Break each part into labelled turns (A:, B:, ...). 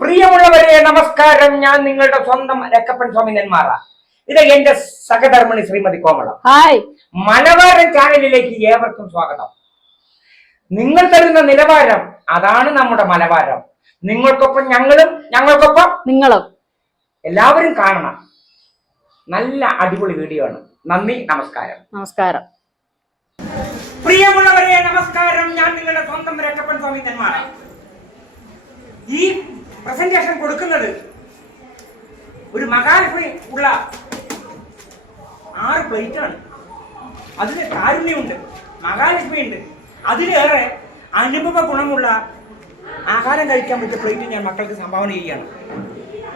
A: പ്രിയമുള്ളവരെ നമസ്കാരം. ഞാൻ നിങ്ങളുടെ സ്വന്തം രക്കപ്പൻ സ്വാമി നെന്മാറ ഇത് എന്റെ സഹധർമ്മിണി ശ്രീമതി കോമള.
B: ഹായ്.
A: മലബാരൻ ചാനലിലേക്ക് ഏവർക്കും സ്വാഗതം. നിങ്ങൾ തരുന്ന നിലവാരം അതാണ് നമ്മുടെ മലബാരം നിങ്ങൾക്കൊപ്പം ഞങ്ങളും ഞങ്ങൾക്കൊപ്പം
B: നിങ്ങളും.
A: എല്ലാവരും കാണണം. നല്ല അടിപൊളി വീഡിയോ ആണ്. നന്ദി നമസ്കാരം.
B: നമസ്കാരം.
A: പ്രിയമുള്ളവരെ നമസ്കാരം. ഞാൻ നിങ്ങളുടെ സ്വന്തം രക്കപ്പൻ സ്വാമി നെന്മാറ ഈ പ്രസന്റേഷൻ കൊടുക്കുന്നത് ഒരു മഹാലക്ഷ്മി ഉള്ള ആറ് പ്ലേറ്റ് ആണ്. അതിന് കാരുണ്യമുണ്ട് മഹാലക്ഷ്മി ഉണ്ട് അതിലേറെ അനുഭവ ഗുണമുള്ള ആഹാരം കഴിക്കാൻ പറ്റിയ പ്ലേറ്റ് ഞാൻ മക്കൾക്ക് സംഭാവന ചെയ്യുകയാണ്.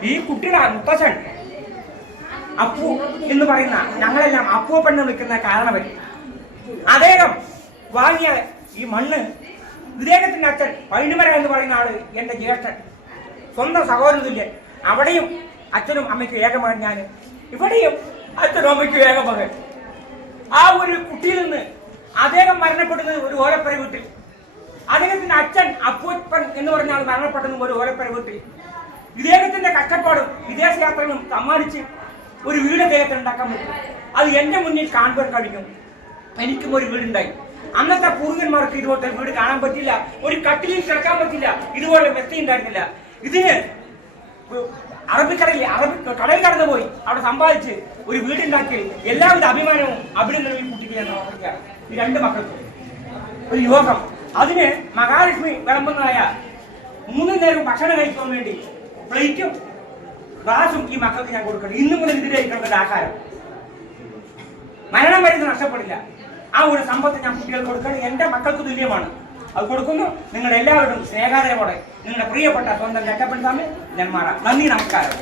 A: ഈ കുട്ടിയുടെ മുത്തച്ഛൻ അപ്പു എന്ന് പറയുന്ന ഞങ്ങളെല്ലാം അപ്പു പെണ്ണ് നിൽക്കുന്ന കാരണവൻ. അദ്ദേഹം വാങ്ങിയ ഈ മണ്ണ് ഇദ്ദേഹത്തിന്റെ അച്ഛൻ പൈനുമര എന്ന് പറയുന്ന ആൾ എന്റെ ജ്യേഷ്ഠൻ. സ്വന്തം സഹോദരൻ അവിടെയും അച്ഛനും അമ്മയ്ക്കും ഏകമകൻ ഞാൻ ഇവിടെയും അച്ഛനും അമ്മയ്ക്കും ഏകമകൻ ആ ഒരു കുട്ടിയിൽ നിന്ന് അദ്ദേഹം മരണപ്പെടുന്നത് ഒരു ഓലപ്പുര വീട്ടിൽ അദ്ദേഹത്തിന്റെ അച്ഛൻ അപ്പൂപ്പൻ എന്ന് പറഞ്ഞ മരണപ്പെട്ടതും ഒരു ഓലപ്പുര വീട്ടിൽ ഇദ്ദേഹത്തിന്റെ കഷ്ടപ്പാടും വിദേശയാത്രകളും സമ്മാനിച്ച് ഒരു വീട് അദ്ദേഹത്തിന് ഉണ്ടാക്കാൻ പറ്റും. അത് എന്റെ മുന്നിൽ കാണുവാൻ കഴിഞ്ഞു. എനിക്കും ഒരു വീടുണ്ടായി. അന്നത്തെ പൂർവന്മാർക്ക് ഇതുപോലത്തെ വീട് കാണാൻ പറ്റില്ല. ഒരു കട്ടിലിൽ കിടക്കാൻ പറ്റില്ല. ഇതുപോലെ വ്യക്തി ഉണ്ടായിരുന്നില്ല. ഇതിന് അറബിക്കടലിൽ അറബി കടൽ കടന്നു പോയി. അവിടെ സമ്പാദിച്ച് ഒരു വീടുണ്ടാക്കി. എല്ലാവിധ അഭിമാനവും അവിടെ നിന്ന് കുട്ടിക്ക് ഞാൻ സമർപ്പിക്കുകയാണ് ഈ രണ്ട് മക്കൾക്കും. ഒരു യോഗം. അതിന് മഹാലക്ഷ്മി വിളമ്പുന്നതായ മൂന്ന് നേരം ഭക്ഷണം കഴിക്കാൻ വേണ്ടി പ്ലേറ്റും ഗ്ലാസും ഈ മക്കൾക്ക് ഞാൻ കൊടുക്കണം. ഇന്നും കൂടെ ഇതിലേക്ക് ആഹാരം. മരണം വരുന്നത് നഷ്ടപ്പെടില്ല. ആ ഒരു സമ്പത്ത് ഞാൻ കുട്ടികൾക്ക് കൊടുക്കണം എന്റെ മക്കൾക്ക് തുല്യമാണ്. അത് കൊടുക്കുന്നു. നിങ്ങളുടെ എല്ലാവരും സ്നേഹാദരവോടെ നിങ്ങളുടെ പ്രിയപ്പെട്ട സ്വന്തം ചക്കപ്പൻ സ്വാമി നെന്മാറ നന്ദി നമസ്കാരം.